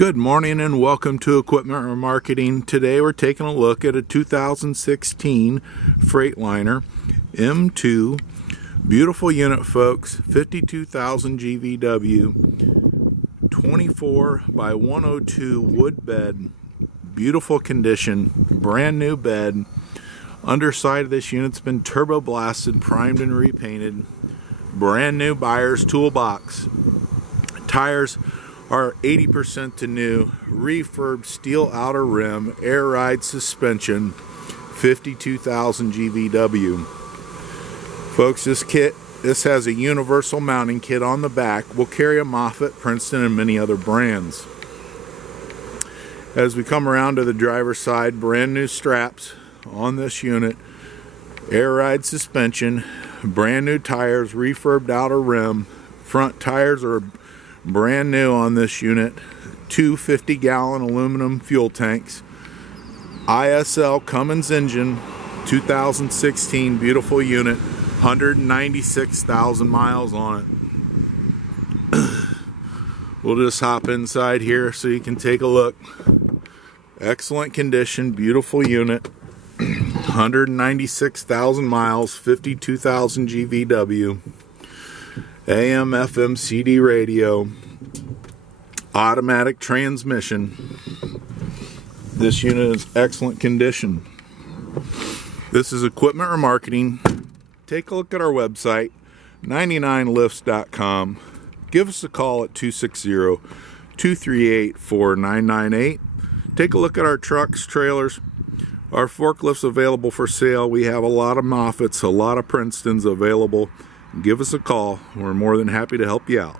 Good morning and welcome to Equipment Remarketing. Today we're taking a look at a 2016 Freightliner M2. Beautiful unit, folks. 52,000 GVW, 24 by 102 wood bed. Beautiful condition, brand new bed. Underside of this unit's been turbo blasted, primed and repainted. Brand new buyer's toolbox. Tires are 80% to new, refurb steel outer rim, air ride suspension, 52,000 GVW. Folks, this has a universal mounting kit on the back. Will carry a Moffett, Princeton, and many other brands. As we come around to the driver's side, brand new straps on this unit, air ride suspension, brand new tires, refurbed outer rim. Front tires are brand new on this unit. Two 50-gallon aluminum fuel tanks. ISL Cummins engine, 2016, beautiful unit, 196,000 miles on it. We'll just hop inside here so you can take a look. Excellent condition, beautiful unit, 196,000 miles, 52,000 GVW. AM, FM, CD radio, automatic transmission. This unit is excellent condition. This is Equipment Remarketing. Take a look at our website, 99lifts.com. Give us a call at 260-238-4998. Take a look at our trucks, trailers, our forklifts available for sale. We have a lot of Moffetts, a lot of Princetons available. Give us a call. We're more than happy to help you out.